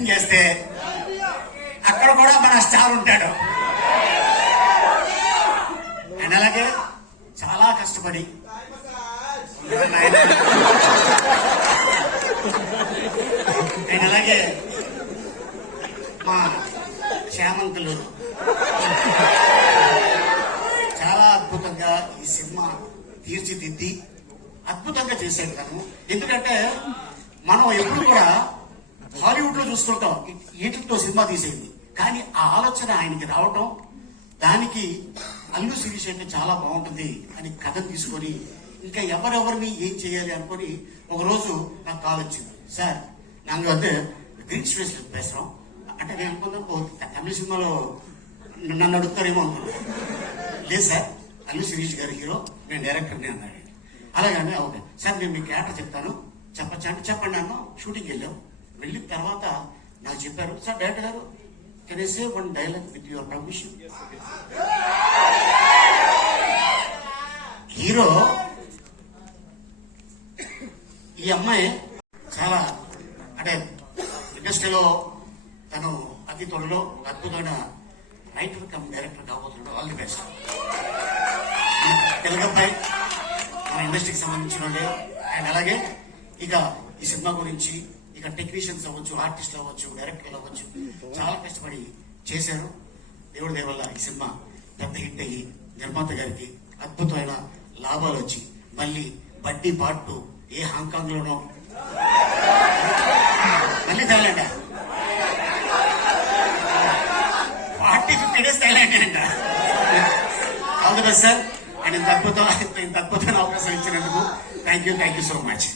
Acting చేస్తే అక్కడ కూడా మన స్టార్ ఉంటాడు. అండ్ అలాగే చాలా కష్టపడి అండ్ అలాగే మా శ్యామంతులు చాలా అద్భుతంగా ఈ సినిమా తీర్చిదిద్ది అద్భుతంగా చేశాడు తను. ఎందుకంటే మనం ఎప్పుడు కూడా హాలీవుడ్ లో చూస్తుంటాం వీటితో సినిమా తీసేది, కానీ ఆ ఆలోచన ఆయనకి రావటం, దానికి అల్లు శిరీష్ అయితే చాలా బాగుంటుంది అని కథ తీసుకొని ఇంకా ఎవరెవరిని ఏం చేయాలి అనుకొని ఒకరోజు నాకు కాల్ వచ్చింది. సార్ నాంగ வந்து గ్రీన్ స్పేస్ பேசுறோம் అంటే నేను అనుకున్నాను తమిళ సినిమాలో నన్ను అడుగుతారేమో అనుకున్నాను. లేదు సార్, అల్లు శిరీష్ గారి హీరో, నేను డైరెక్టర్ని అన్నాడు. అలాగని ఓకే సార్ నేను మీ క్యారెక్టర్ చెప్తాను చెప్పచ్చా అంటే చెప్పండి అన్న. షూటింగ్కి వెళ్ళాం. వెళ్ళిన తర్వాత నాకు చెప్పారు, సార్ డైరెక్టర్ గారు can I say one dialogue with your permission. Hero ఈ అమ్మాయి చాలా అంటే ఇండస్ట్రీలో తను అతి త్వరలో ఒక అద్భుతమైన రైటర్ కమ్ డైరెక్టర్ కాబోతున్నాడు. All the best. తెలుగు అబ్బాయి, మన ఇండస్ట్రీకి సంబంధించిన వాళ్ళే. అండ్ అలాగే ఇక ఈ సినిమా గురించి ఇక టెక్నీషియన్స్ అవ్వచ్చు, ఆర్టిస్టులు అవ్వచ్చు, డైరెక్టర్లు అవ్వచ్చు, చాలా కష్టపడి చేశారు. దేవుడి దయ వల్ల ఈ సినిమా పెద్ద హిట్ అయ్యి నిర్మాత గారికి అద్భుతమైన లాభాలు వచ్చి మళ్ళీ బడ్డీ పార్ట్ 2 ఏ హాంకాంగ్ లోనో మళ్ళీ తేలండి 40-50 days తేలండి అంట. All the best sir. And ఇంత అద్భుతమైన అవకాశం ఇచ్చినందుకు థ్యాంక్ యూ సో మచ్.